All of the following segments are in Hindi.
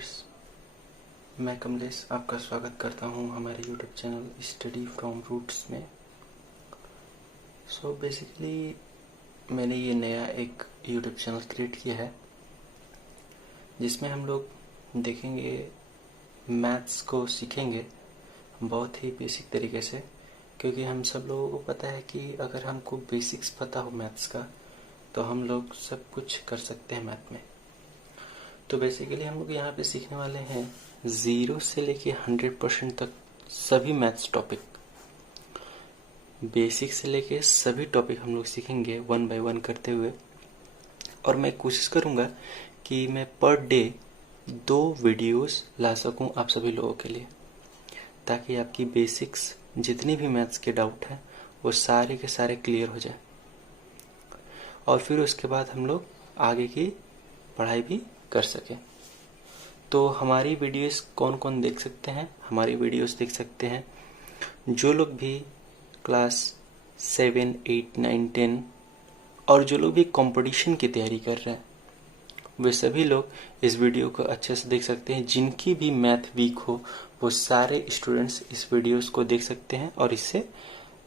व्यूअर्स, मैं कमलेश आपका स्वागत करता हूं हमारे YouTube channel study from roots में। बेसिकली मैंने ये नया एक यूट्यूब चैनल क्रिएट किया है जिसमें हम लोग देखेंगे, मैथ्स को सीखेंगे बहुत ही बेसिक तरीके से, क्योंकि हम सब लोगों को पता है कि अगर हमको बेसिक्स पता हो मैथ्स का तो हम लोग सब कुछ कर सकते हैं मैथ में। तो बेसिकली हम लोग यहाँ पे सीखने वाले हैं 0 से लेके 100% तक सभी मैथ्स टॉपिक, बेसिक से लेके सभी टॉपिक हम लोग सीखेंगे 1 बाय 1 करते हुए। और मैं कोशिश करूँगा कि मैं पर डे 2 वीडियोस ला सकूँ आप सभी लोगों के लिए, ताकि आपकी बेसिक्स जितनी भी मैथ्स के डाउट हैं वो सारे के सारे क्लियर हो जाए, और फिर उसके बाद हम लोग आगे की पढ़ाई भी कर सकें। तो हमारी वीडियोस कौन कौन देख सकते हैं? हमारी वीडियोस देख सकते हैं जो लोग भी क्लास 7, 8, 9, 10 और जो लोग भी कंपटीशन की तैयारी कर रहे हैं, वे सभी लोग इस वीडियो को अच्छे से देख सकते हैं। जिनकी भी मैथ वीक हो वो सारे स्टूडेंट्स इस वीडियोस को देख सकते हैं और इससे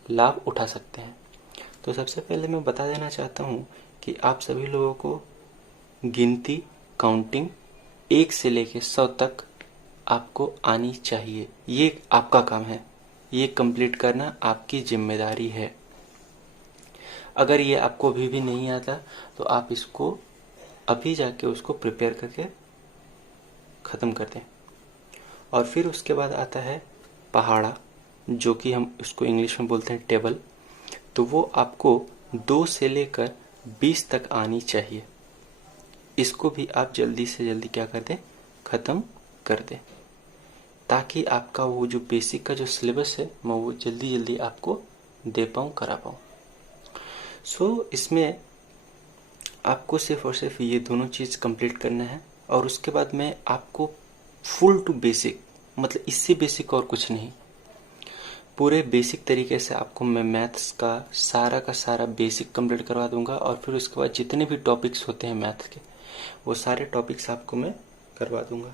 लाभ उठा सकते हैं। तो सबसे पहले मैं बता देना चाहता हूँ कि आप सभी लोगों को गिनती, काउंटिंग 1 से लेके 100 तक आपको आनी चाहिए। ये आपका काम है, ये कंप्लीट करना आपकी जिम्मेदारी है। अगर ये आपको अभी भी नहीं आता तो आप इसको अभी जाके उसको प्रिपेयर करके ख़त्म कर दें। और फिर उसके बाद आता है पहाड़ा, जो कि हम उसको इंग्लिश में बोलते हैं टेबल। तो वो आपको 2 से लेकर 20 तक आनी चाहिए। इसको भी आप जल्दी से जल्दी क्या कर दें, ख़त्म कर दें, ताकि आपका वो जो बेसिक का जो सिलेबस है मैं वो जल्दी जल्दी आपको दे पाऊँ, करा पाऊँ। इसमें आपको सिर्फ और सिर्फ ये दोनों चीज़ कंप्लीट करना है। और उसके बाद मैं आपको फुल टू बेसिक, मतलब इससे बेसिक और कुछ नहीं, पूरे बेसिक तरीके से आपको मैं मैथ्स का सारा बेसिक कंप्लीट करवा दूंगा। और फिर उसके बाद जितने भी टॉपिक्स होते हैं मैथ्स के वो सारे टॉपिक्स आपको मैं करवा दूंगा।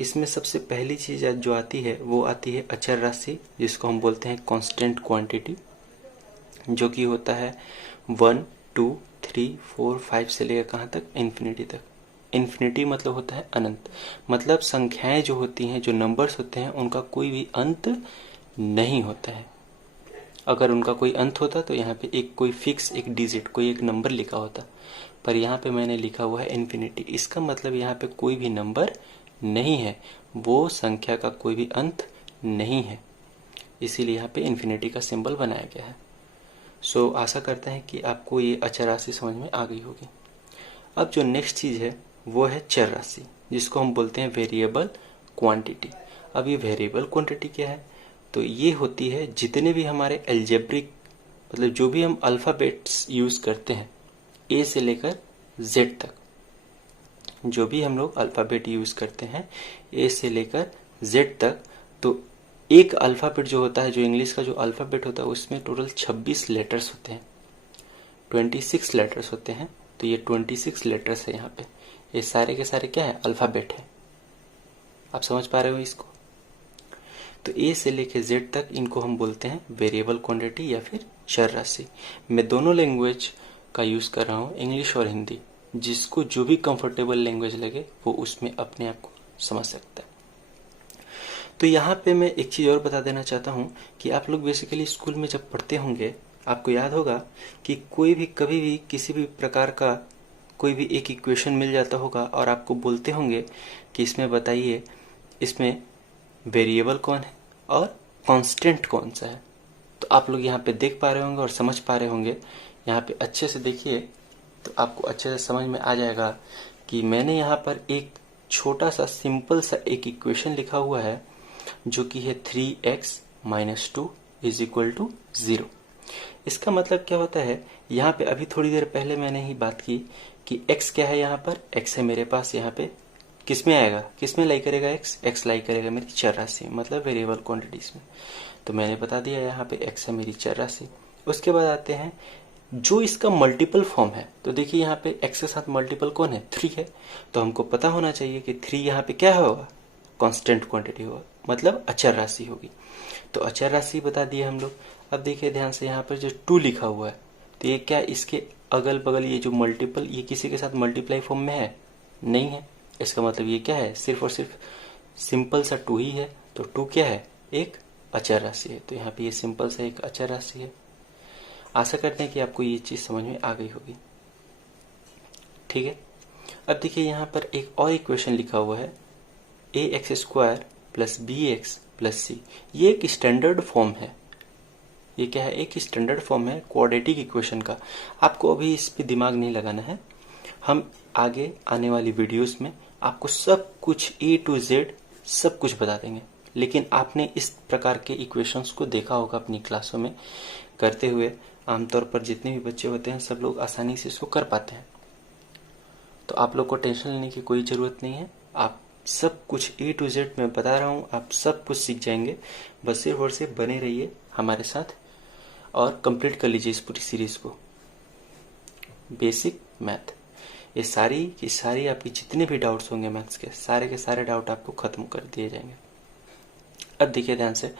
इसमें सबसे पहली चीज़ जो आती है वो आती है अचर राशि, जिसको हम बोलते हैं कांस्टेंट क्वांटिटी, जो कि होता है 1, 2, 3, 4, 5 से लेकर कहाँ तक, इन्फिनिटी तक। इन्फिनिटी मतलब होता है अनंत, मतलब संख्याएं जो होती हैं, जो नंबर्स होते हैं, उनका कोई भी अंत नहीं होता है। अगर उनका कोई अंत होता तो यहाँ पे एक कोई फिक्स एक डिजिट, कोई एक नंबर लिखा होता, पर यहाँ पे मैंने लिखा हुआ है इन्फिनिटी। इसका मतलब यहाँ पे कोई भी नंबर नहीं है, वो संख्या का कोई भी अंत नहीं है, इसीलिए यहाँ पे इन्फिनिटी का सिंबल बनाया गया है। आशा करते हैं कि आपको ये अचर राशि समझ में आ गई होगी। अब जो नेक्स्ट चीज़ है वो है चर राशि, जिसको हम बोलते हैं वेरिएबल क्वांटिटी। अब ये वेरिएबल क्वांटिटी क्या है? तो ये होती है जितने भी हमारे एल्जेब्रिक, मतलब जो भी हम अल्फ़ाबेट्स यूज़ करते हैं ए से लेकर जेड तक, जो भी हम लोग अल्फ़ाबेट यूज़ करते हैं ए से लेकर जेड तक, तो एक अल्फ़ाबेट जो होता है, जो इंग्लिश का जो अल्फ़ाबेट होता है, उसमें टोटल 26 लेटर्स होते हैं, 26 लेटर्स होते हैं। तो ये 26 लेटर्स है यहाँ पे, ये सारे के सारे क्या है, अल्फ़ाबेट है। आप समझ पा रहे हो इसको? तो ए से लेके जेड तक इनको हम बोलते हैं वेरिएबल क्वांटिटी या फिर चर राशि। मैं दोनों लैंग्वेज का यूज़ कर रहा हूँ, इंग्लिश और हिंदी। जिसको जो भी कंफर्टेबल लैंग्वेज लगे वो उसमें अपने आप को समझ सकता है। तो यहाँ पे मैं एक चीज़ और बता देना चाहता हूँ कि आप लोग बेसिकली स्कूल में जब पढ़ते होंगे, आपको याद होगा कि कोई भी कभी भी किसी भी प्रकार का कोई भी एक इक्वेशन मिल जाता होगा और आपको बोलते होंगे कि इसमें बताइए, इसमें वेरिएबल कौन है और कांस्टेंट कौन सा है। तो आप लोग यहाँ पे देख पा रहे होंगे और समझ पा रहे होंगे। यहाँ पे अच्छे से देखिए तो आपको अच्छे से समझ में आ जाएगा कि मैंने यहाँ पर एक छोटा सा सिंपल सा एक इक्वेशन लिखा हुआ है, जो कि है 3x - 2 = 0। इसका मतलब क्या होता है, यहाँ पे अभी थोड़ी देर पहले मैंने ही बात की कि x क्या है, यहाँ पर x है मेरे पास। यहाँ पे किस में आएगा, किस में लाई करेगा, x लाई करेगा मेरी चर राशि, मतलब वेरिएबल क्वांटिटीज में। तो मैंने बता दिया यहाँ पे x है मेरी चर राशि। उसके बाद आते हैं जो इसका मल्टीपल फॉर्म है, तो देखिए यहाँ पे x के साथ मल्टीपल कौन है, 3 है, तो हमको पता होना चाहिए कि 3 यहाँ पे क्या होगा, कांस्टेंट क्वांटिटी होगा, मतलब अचर राशि होगी। तो अचर राशि बता दिए हम लोग। अब देखिए ध्यान से, यहाँ पर जो 2 लिखा हुआ है, तो ये क्या, इसके अगल बगल ये जो मल्टीपल, ये किसी के साथ मल्टीप्लाई फॉर्म में है, नहीं है। इसका मतलब ये क्या है, सिर्फ और सिर्फ सिंपल सा 2 ही है। तो 2 क्या है, एक अचर राशि है, तो यहाँ पे ये सिंपल सा एक अचर राशि है। आशा करते हैं कि आपको ये चीज़ समझ में आ गई होगी। ठीक है, अब देखिए यहाँ पर एक और इक्वेशन लिखा हुआ है, ax² plus bx plus c। ये एक स्टैंडर्ड फॉर्म है। ये क्या है, एक स्टैंडर्ड फॉर्म है क्वाड्रेटिक इक्वेशन का। आपको अभी इस पे दिमाग नहीं लगाना है, हम आगे आने वाली वीडियोस में आपको सब कुछ A to Z सब कुछ बता देंगे। लेकिन आपने इस प्रकार के इक्वेशंस को देखा होगा अपनी क्लासों में करते हुए। आमतौर पर जितने भी बच्चे होते हैं सब लोग आसानी से इसको कर पाते हैं, तो आप लोग को टेंशन लेने की कोई ज़रूरत नहीं है। आप सब कुछ A to Z मैं बता रहा हूँ, आप सब कुछ सीख जाएंगे। बस सिर्फ और सिर्फ बने रहिए हमारे साथ और कंप्लीट कर लीजिए इस पूरी सीरीज़ को। बेसिक मैथ, ये सारी की सारी आपकी जितने भी डाउट्स होंगे मैथ्स के सारे डाउट आपको ख़त्म कर दिए जाएंगे। अब देखिए ध्यान से,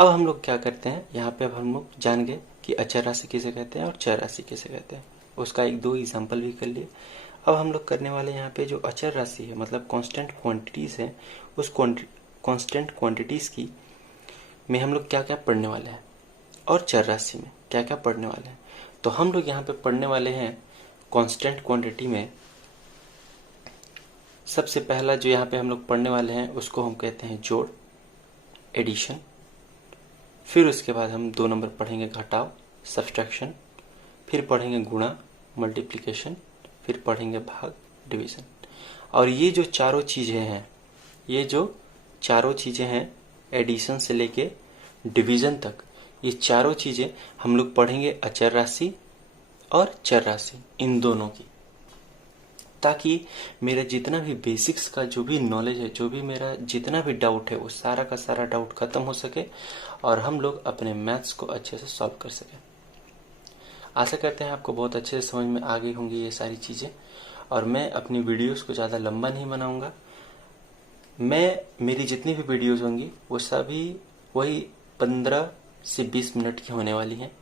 अब हम लोग क्या करते हैं, यहाँ पे अब हम लोग जान गए कि अचर राशि किसे कहते हैं और चर राशि किसे कहते हैं। उसका 1-2 एग्जाम्पल भी कर लिए। अब हम लोग करने वाले यहाँ पे जो अचर राशि है, मतलब कांस्टेंट क्वांटिटीज़ है, उस कांस्टेंट क्वांटिटीज़ की में हम लोग क्या क्या पढ़ने वाले हैं और चर राशि में क्या क्या पढ़ने वाले हैं। तो हम लोग यहाँ पे पढ़ने वाले हैं कांस्टेंट क्वांटिटी में। सबसे पहला जो यहाँ पे हम लोग पढ़ने वाले हैं उसको हम कहते हैं जोड़, एडिशन। फिर उसके बाद हम 2 नंबर पढ़ेंगे घटाव, सब्सट्रैक्शन। फिर पढ़ेंगे गुणा, मल्टीप्लिकेशन। फिर पढ़ेंगे भाग, डिवीज़न। और ये जो चारों चीज़ें हैं, एडिशन से लेके डिवीज़न तक, ये चारों चीज़ें हम लोग पढ़ेंगे अचर राशि और चर राशि, इन दोनों की, ताकि मेरा जितना भी बेसिक्स का जो भी नॉलेज है, जो भी मेरा जितना भी डाउट है, वो सारा का सारा डाउट खत्म हो सके और हम लोग अपने मैथ्स को अच्छे से सॉल्व कर सकें। आशा करते हैं आपको बहुत अच्छे से समझ में आ गई होंगी ये सारी चीज़ें। और मैं अपनी वीडियोस को ज़्यादा लंबा नहीं बनाऊंगा। मेरी जितनी भी वीडियोस होंगी वो सभी वही 15 से 20 मिनट की होने वाली हैं।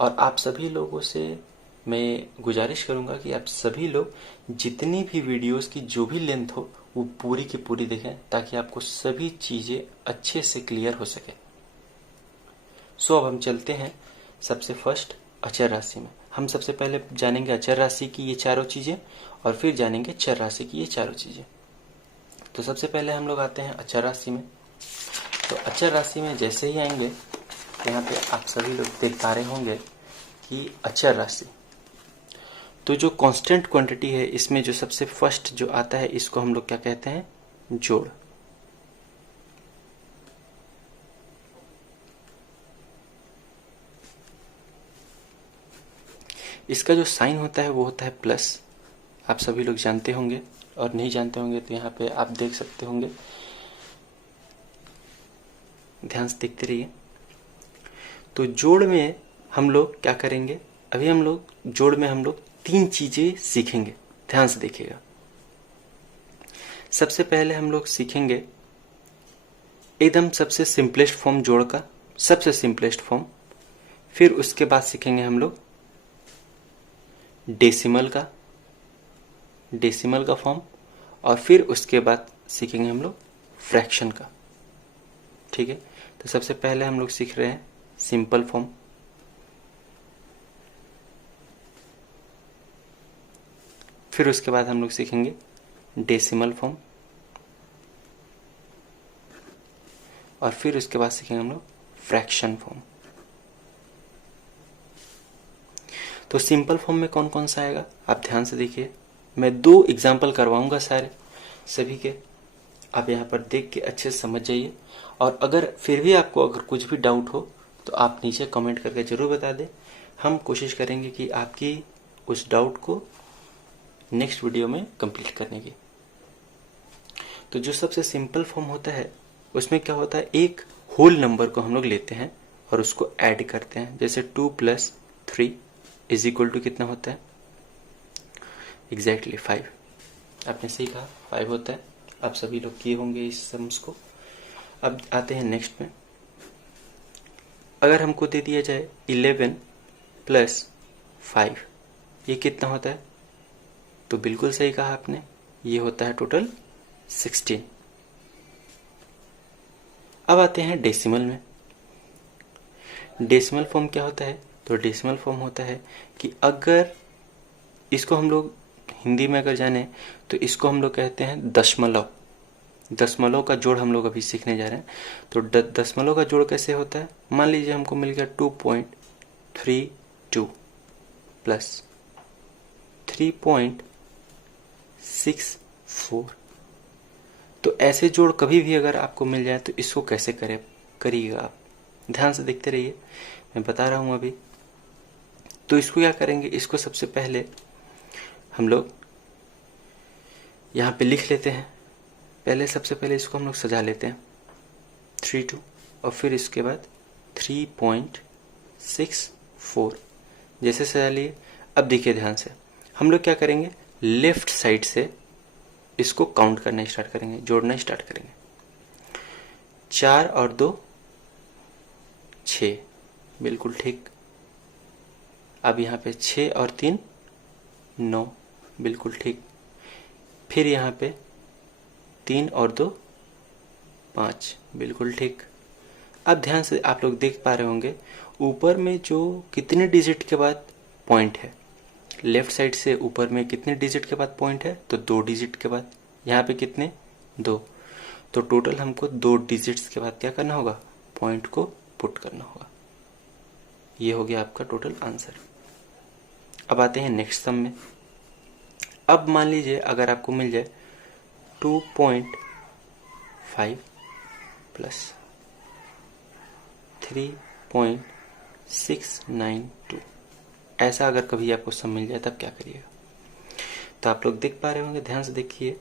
और आप सभी लोगों से मैं गुजारिश करूंगा कि आप सभी लोग जितनी भी वीडियोस की जो भी लेंथ हो वो पूरी की पूरी देखें, ताकि आपको सभी चीज़ें अच्छे से क्लियर हो सके। सो अब हम चलते हैं सबसे फर्स्ट अचर राशि में। हम सबसे पहले जानेंगे अचर राशि की ये चारों चीज़ें और फिर जानेंगे चर राशि की ये चारों चीज़ें। तो सबसे पहले हम लोग आते हैं अचर राशि में। तो अचर राशि में जैसे ही आएंगे तो यहाँ पे आप सभी लोग देख पा रहे होंगे कि अचर राशि, तो जो कांस्टेंट क्वांटिटी है इसमें जो सबसे फर्स्ट जो आता है इसको हम लोग क्या कहते हैं, जोड़। इसका जो साइन होता है वो होता है प्लस। आप सभी लोग जानते होंगे, और नहीं जानते होंगे तो यहाँ पे आप देख सकते होंगे, ध्यान से देखते रहिए। तो जोड़ में हम लोग क्या करेंगे, अभी हम लोग जोड़ में हम लोग 3 चीजें सीखेंगे, ध्यान से देखिएगा। सबसे पहले हम लोग सीखेंगे एकदम सबसे सिंपलेस्ट फॉर्म जोड़ का, सबसे सिंपलेस्ट फॉर्म। फिर उसके बाद सीखेंगे हम लोग डेसिमल का फॉर्म, और फिर उसके बाद सीखेंगे हम लोग फ्रैक्शन का। ठीक है, तो सबसे पहले हम लोग सीख रहे हैं सिंपल फॉर्म, फिर उसके बाद हम लोग सीखेंगे डेसिमल फॉर्म, और फिर उसके बाद सीखेंगे हम लोग फ्रैक्शन फॉर्म। तो सिंपल फॉर्म में कौन कौन सा आएगा आप ध्यान से देखिए। मैं 2 एग्जाम्पल करवाऊंगा सभी के, आप यहाँ पर देख के अच्छे से समझ जाइए। और अगर फिर भी आपको अगर कुछ भी डाउट हो तो आप नीचे कमेंट करके ज़रूर बता दें। हम कोशिश करेंगे कि आपकी उस डाउट को नेक्स्ट वीडियो में कंप्लीट करने की। तो जो सबसे सिंपल फॉर्म होता है उसमें क्या होता है, एक होल नंबर को हम लोग लेते हैं और उसको ऐड करते हैं। जैसे 2 + 3 इज इक्वल टू कितना होता है? एग्जैक्टली 5। आपने सही कहा, 5 होता है। आप सभी लोग किए होंगे इस सम्स को। अब आते हैं नेक्स्ट में। अगर हमको दे दिया जाए 11 प्लस 5, ये कितना होता है? तो बिल्कुल सही कहा आपने, ये होता है टोटल 16। अब आते हैं डेसिमल में। डेसिमल फॉर्म क्या होता है? तो डेसिमल फॉर्म होता है कि अगर इसको हम लोग हिंदी में अगर जाने तो इसको हम लोग कहते हैं दशमलव। दशमलव का जोड़ हम लोग अभी सीखने जा रहे हैं। तो दशमलव का जोड़ कैसे होता है? मान लीजिए हमको मिल गया 2.32 प्लस 3.64। तो ऐसे जोड़ कभी भी अगर आपको मिल जाए तो इसको कैसे करिएगा आप? ध्यान से देखते रहिए, मैं बता रहा हूं अभी। तो इसको क्या करेंगे? इसको सबसे पहले हम लोग यहाँ पे लिख लेते हैं। सबसे पहले इसको हम लोग सजा लेते हैं 32 और फिर इसके बाद 3.64 जैसे सजा लिए। अब देखिए ध्यान से, हम लोग क्या करेंगे? लेफ्ट साइड से इसको काउंट करना स्टार्ट करेंगे, जोड़ना स्टार्ट करेंगे। 4 और 2 6, बिल्कुल ठीक। अब यहाँ पे 6 और 3 9, बिल्कुल ठीक। फिर यहाँ पे 3 और 2 5, बिल्कुल ठीक। अब ध्यान से आप लोग देख पा रहे होंगे ऊपर में जो कितने डिजिट के बाद पॉइंट है। लेफ्ट साइड से ऊपर में कितने डिजिट के बाद पॉइंट है? तो 2 डिजिट के बाद। यहाँ पे कितने? 2। तो टोटल हमको 2 डिजिट्स के बाद क्या करना होगा? पॉइंट को पुट करना होगा। ये हो गया आपका टोटल आंसर। अब आते हैं नेक्स्ट सम में। अब मान लीजिए अगर आपको मिल जाए 2.5 प्लस 3.692, ऐसा अगर कभी आपको सम मिल जाए तब क्या करिएगा? तो आप लोग देख पा रहे होंगे, ध्यान से देखिए।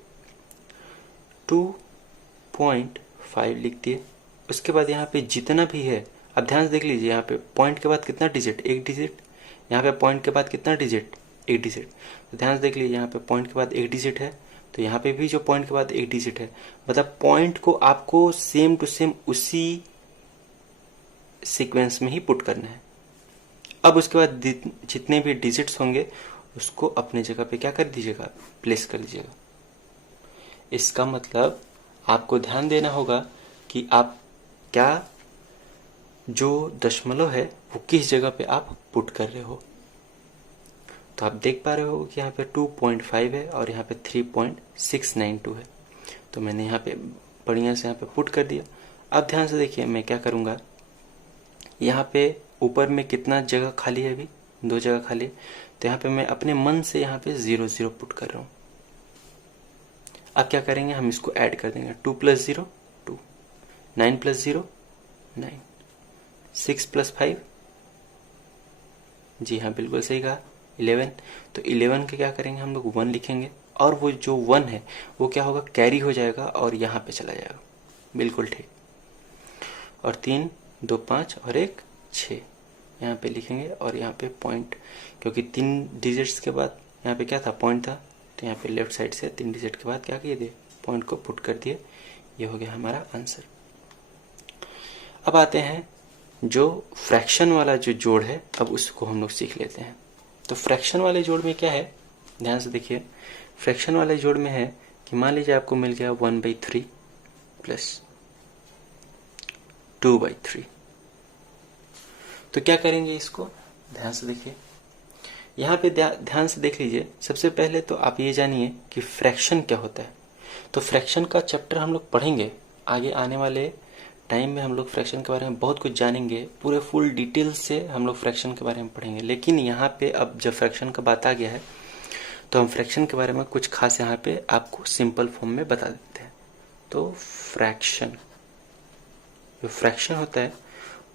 2.5 लिख दिए, उसके बाद यहाँ पे जितना भी है, अब ध्यान से देख लीजिए। यहाँ पे पॉइंट के बाद कितना डिजिट? 1 डिजिट। यहाँ पे पॉइंट के बाद कितना डिजिट? 1 डिजिट। तो ध्यान से देख लीजिए, यहाँ पे पॉइंट के बाद 1 डिजिट है, तो यहाँ पे भी जो पॉइंट के बाद 1 डिजिट है, मतलब पॉइंट को आपको सेम टू सेम उसी सीक्वेंस में ही पुट करना है। अब उसके बाद जितने भी डिजिट्स होंगे उसको अपने जगह पे क्या कर दीजिएगा? प्लेस कर दीजिएगा। इसका मतलब आपको ध्यान देना होगा कि आप क्या जो दशमलव है वो किस जगह पे आप पुट कर रहे हो। तो आप देख पा रहे हो कि यहाँ पे 2.5 है और यहाँ पे 3.692 है। तो मैंने यहाँ पे बढ़िया से यहाँ पे पुट कर दिया। अब ध्यान से देखिए, मैं क्या करूँगा, यहाँ पे ऊपर में कितना जगह खाली है? अभी 2 जगह खाली है। तो यहाँ पे मैं अपने मन से यहाँ पे 0 0 पुट कर रहा हूँ। अब क्या करेंगे? हम इसको ऐड कर देंगे। 2 + 0 2, 9 + 0 9, 6 + 5, जी हाँ बिल्कुल सही कहा, 11। तो 11 के क्या करेंगे? हम लोग 1 लिखेंगे और वो जो 1 है वो क्या होगा? कैरी हो जाएगा और यहाँ पे चला जाएगा, बिल्कुल ठीक। और 3 2 5 और 1 6 यहाँ पे लिखेंगे और यहाँ पे पॉइंट, क्योंकि 3 डिजिट्स के बाद यहाँ पे क्या था? पॉइंट था। तो यहाँ पे लेफ्ट साइड से 3 डिजिट के बाद क्या किए दिए? पॉइंट को पुट कर दिए। ये हो गया हमारा आंसर। अब आते हैं जो फ्रैक्शन वाला जो जोड़ है, अब उसको हम लोग सीख लेते हैं। तो फ्रैक्शन वाले जोड़ में क्या है? ध्यान से देखिए। फ्रैक्शन वाले जोड़ में है कि मान लीजिए आपको मिल गया 1/3 प्लस 2/3। तो क्या करेंगे इसको? ध्यान से देखिए, यहाँ पे ध्यान से देख लीजिए। सबसे पहले तो आप ये जानिए कि फ्रैक्शन क्या होता है। तो फ्रैक्शन का चैप्टर हम लोग पढ़ेंगे आगे आने वाले टाइम में। हम लोग फ्रैक्शन के बारे में बहुत कुछ जानेंगे, पूरे फुल डिटेल से हम लोग फ्रैक्शन के बारे में पढ़ेंगे। लेकिन यहाँ पे अब जब फ्रैक्शन का बात आ गया है तो हम फ्रैक्शन के बारे में कुछ खास यहाँ पे आपको सिंपल फॉर्म में बता देते हैं। तो फ्रैक्शन, जो फ्रैक्शन होता है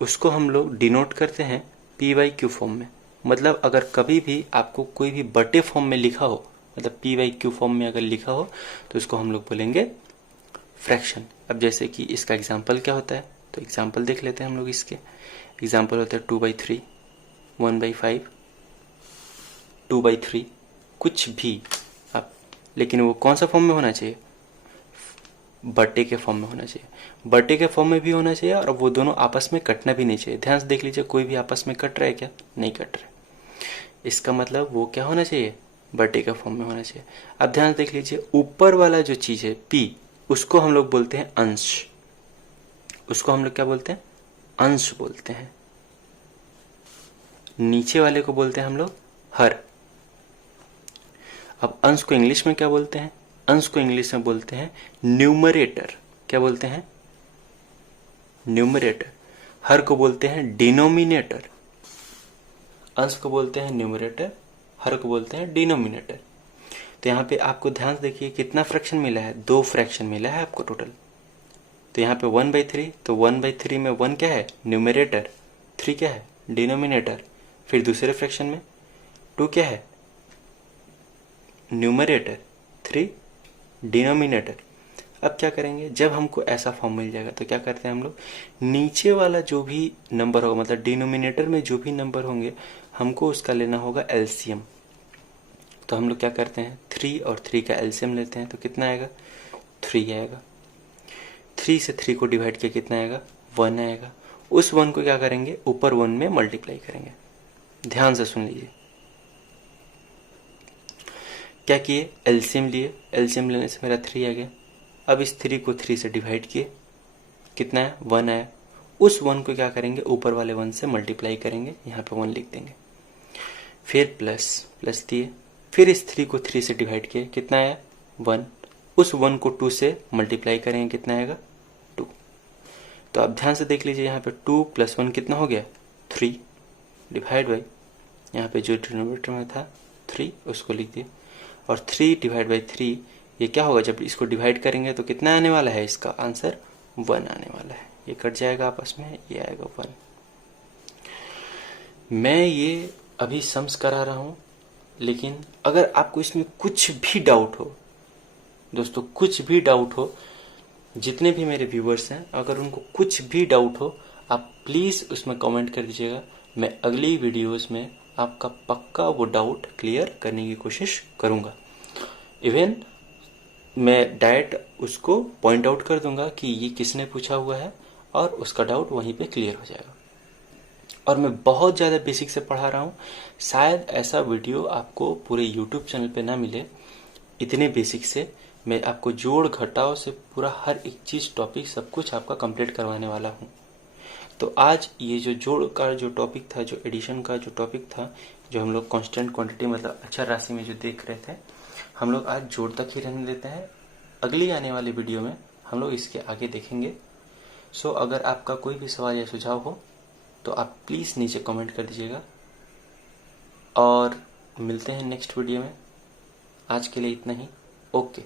उसको हम लोग डिनोट करते हैं PQ फॉर्म में। मतलब अगर कभी भी आपको कोई भी बटे फॉर्म में लिखा हो, मतलब PQ फॉर्म में अगर लिखा हो तो इसको हम लोग बोलेंगे फ्रैक्शन। अब जैसे कि इसका एग्जाम्पल क्या होता है, तो एग्जाम्पल देख लेते हैं हम लोग। इसके एग्जाम्पल होता है 2/3, 1/5, 2/3, कुछ भी आप, लेकिन वो कौन सा फॉर्म में होना चाहिए? बट्टे के फॉर्म में होना चाहिए। बट्टे के फॉर्म में भी होना चाहिए और वो दोनों आपस में कटना भी नहीं चाहिए। ध्यान से देख लीजिए, कोई भी आपस में कट रहा है क्या? नहीं कट रहा है। इसका मतलब वो क्या होना चाहिए? बट्टे के फॉर्म में होना चाहिए। अब ध्यान से देख लीजिए, ऊपर वाला जो चीज है P, उसको हम लोग बोलते हैं अंश। उसको हम लोग क्या बोलते हैं? अंश बोलते हैं। नीचे वाले को बोलते हैं हम लोग हर। अब अंश को इंग्लिश में क्या बोलते हैं? अंश को इंग्लिश में बोलते हैं न्यूमरेटर। क्या बोलते हैं? न्यूमरेटर। हर को बोलते हैं डिनोमिनेटर। अंश को बोलते हैं न्यूमरेटर, हर को बोलते हैं डिनोमिनेटर। तो यहाँ पे आपको ध्यान से देखिए कितना फ्रैक्शन मिला है? 2 फ्रैक्शन मिला है आपको टोटल। तो यहाँ पे 1/3, तो 1/3 में 1 क्या है? न्यूमरेटर, 3 क्या है? डिनोमिनेटर। फिर दूसरे फ्रैक्शन में 2 क्या है? Numerator, 3 denominator. अब क्या करेंगे? जब हमको ऐसा फॉर्म मिल जाएगा तो क्या करते हैं हम लोग? नीचे वाला जो भी नंबर होगा, मतलब डिनोमिनेटर में जो भी नंबर होंगे, हमको उसका लेना होगा एलसीएम। तो हम लोग क्या करते हैं? 3 और 3 का एलसीएम लेते हैं, तो कितना आएगा? 3 आएगा। 3 से 3 को डिवाइड किया, कितना आएगा? 1 आएगा। उस 1 को क्या करेंगे? ऊपर 1 में मल्टीप्लाई करेंगे। ध्यान से सुन लीजिए, क्या किए? एलसीएम लिए। एलसीएम लेने से मेरा 3 आ गया। अब इस 3 को 3 से डिवाइड किए, कितना है? 1 आया। उस 1 को क्या करेंगे? ऊपर वाले 1 से मल्टीप्लाई करेंगे, यहाँ पे 1 लिख देंगे। फिर प्लस दिए, फिर इस 3 को 3 से डिवाइड किए, कितना आया? 1। उस 1 को 2 से मल्टीप्लाई करेंगे, कितना आएगा? 2। तो अब ध्यान से देख लीजिए, यहाँ पे 2 + 1 कितना हो गया? 3 डिवाइड बाई, यहाँ पे जो डिनोमिनेटर में था 3 उसको लिख दिए, और 3 डिवाइड बाई 3, ये क्या होगा? जब इसको डिवाइड करेंगे तो कितना आने वाला है? इसका आंसर 1 आने वाला है। ये कट जाएगा आपस में, ये आएगा 1। मैं ये अभी सम्स करा रहा हूं, लेकिन अगर आपको इसमें कुछ भी डाउट हो दोस्तों, कुछ भी डाउट हो, जितने भी मेरे व्यूवर्स हैं, अगर उनको कुछ भी डाउट हो, आप प्लीज उसमें कमेंट कर दीजिएगा। मैं अगली वीडियोस में आपका पक्का वो डाउट क्लियर करने की कोशिश करूंगा। इवन मैं डायरेक्ट उसको पॉइंट आउट कर दूंगा कि ये किसने पूछा हुआ है, और उसका डाउट वहीं पे क्लियर हो जाएगा। और मैं बहुत ज़्यादा बेसिक से पढ़ा रहा हूँ, शायद ऐसा वीडियो आपको पूरे यूट्यूब चैनल पे ना मिले। इतने बेसिक से मैं आपको जोड़ घटाव से पूरा हर एक चीज़, टॉपिक, सब कुछ आपका कंप्लीट करवाने वाला हूँ। तो आज ये जो जोड़ का जो टॉपिक था, जो एडिशन का जो टॉपिक था, जो हम लोग कांस्टेंट क्वांटिटी मतलब अक्षर राशि में जो देख रहे थे, हम लोग आज जोड़ तक ही रहने देते हैं। अगली आने वाली वीडियो में हम लोग इसके आगे देखेंगे। सो अगर आपका कोई भी सवाल या सुझाव हो तो आप प्लीज़ नीचे कमेंट कर दीजिएगा, और मिलते हैं नेक्स्ट वीडियो में। आज के लिए इतना ही। ओके।